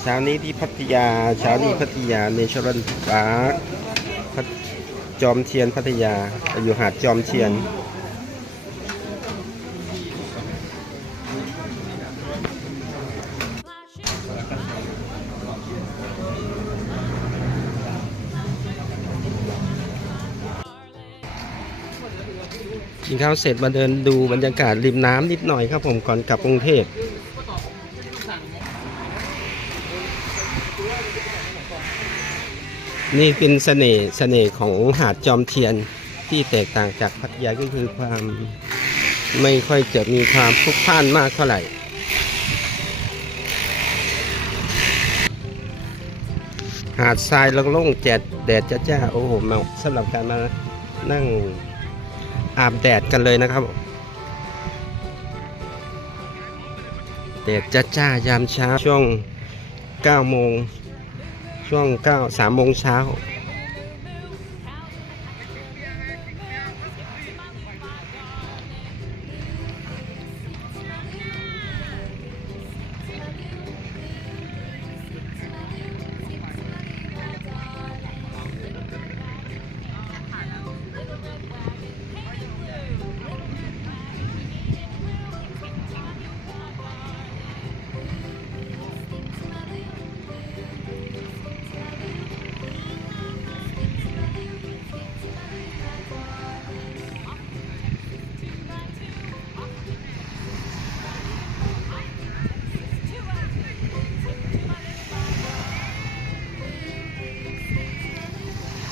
เช้านี้ที่พัทยาเช้านี้พัทยาเนเชอรัลพาร์คจอมเทียนพัทยาอยู่หาดจอมเทียนกินข้าวเสร็จมาเดินดูบรรยากาศริมน้ำนิดหน่อยครับผมก่อนกลับกรุงเทพ นี่เป็นเสน่ห์เสน่ห์ของหาดจอมเทียนที่แตกต่างจากพัทยาก็คือความไม่ค่อยจะมีความพลุกพล่านมากเท่าไหร่หาดทรายโล่งๆแจดแดดจ้าๆโอ้โหเหมาะสำหรับการมานั่งอาบแดดกันเลยนะครับแดดจ้าจ้ายามเช้าช่วง9โมง ช่วง9 3โมงเช้า